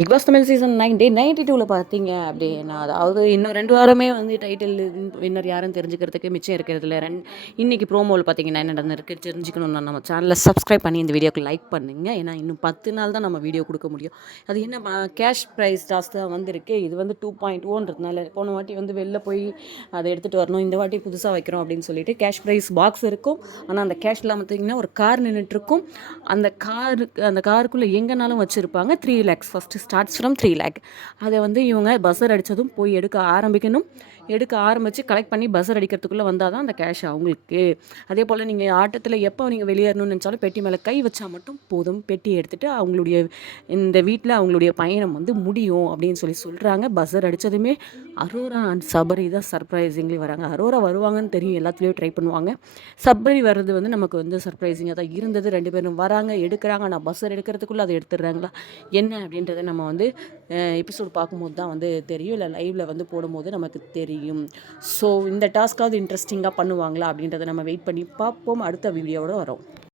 Big pass Tamil season 9 டே 92ல பார்த்தீங்க அப்படின்னா, அதாவது இன்னும் 2 வாரமே வந்து டைட்டில் வின்னர் யாருன்னு தெரிஞ்சுக்கிறதுக்கு மிச்சம் இருக்கிறதுல இன்னைக்கு ப்ரோமோவில் பார்த்தீங்கன்னா என்ன நடந்திருக்கு தெரிஞ்சுக்கணும்னா நம்ம சேனலை சப்ஸ்கிரைப் பண்ணி இந்த வீடியோக்கு லைக் பண்ணுங்க. ஏன்னா இன்னும் 10 நாள் தான் நம்ம வீடியோ கொடுக்க முடியும். அது என்ன கேஷ் ப்ரைஸ் டாஸ்க் தான் வந்திருக்கு. இது வந்து 2.0ன்றதுனால போன வாட்டி வந்து வெளில போய் அதை எடுத்துகிட்டு வரணும், இந்த வாட்டி புதுசாக வைக்கிறோம் அப்படின்னு சொல்லிட்டு கேஷ் ப்ரைஸ் பாக்ஸ் இருக்கும். ஆனால் அந்த கேஷ்லாம் பார்த்தீங்கன்னா ஒரு கார் நின்றுட்டுருக்கும். அந்த காருக்குள்ளே எங்கேனாலும் வச்சுருப்பாங்க. 3 lakhs first starts from 3 lakh. அதை வந்து இவங்க பஸ்ஸர் அடித்ததும் போய் எடுக்க ஆரம்பித்து கலெக்ட் பண்ணி பஸ்ஸர் அடிக்கிறதுக்குள்ளே வந்தால் தான் அந்த கேஷ் அவங்களுக்கு. அதே போல் நீங்கள் ஆட்டத்தில் எப்போ நீங்கள் வெளியேறணும்னு நினச்சாலும் பெட்டி மேலே கை வச்சால் மட்டும் போதும், பெட்டி எடுத்துகிட்டு அவங்களுடைய இந்த வீட்டில் அவங்களுடைய பயணம் வந்து முடியும் அப்படின்னு சொல்கிறாங்க. பஸ்ஸர் அடித்ததுமே அரோரா அண்ட் சபரி தான் சர்ப்ரைசிங்லி வராங்க. அரோரா வருவாங்கன்னு தெரியும், எல்லாத்துலேயும் ட்ரை பண்ணுவாங்க. சபரி வர்றது வந்து நமக்கு வந்து சர்ப்ரைசிங்காக தான் இருந்தது. 2 பேரும் வராங்க, எடுக்கிறாங்க. ஆனால் பஸ்ஸர் எடுக்கிறதுக்குள்ளே அதை எடுத்துடுறாங்களா என்ன அப்படின்றத நம்ம வந்து எபிசோடு பார்க்கும்போது தான் வந்து தெரியும், இல்லை லைவில் வந்து போடும்போது நமக்கு தெரியும். ஸோ இந்த டாஸ்க்காவது இன்ட்ரெஸ்டிங்காக பண்ணுவாங்களா அப்படின்றத நம்ம வெயிட் பண்ணி பார்ப்போம். அடுத்த வீடியோவோட வரோம்.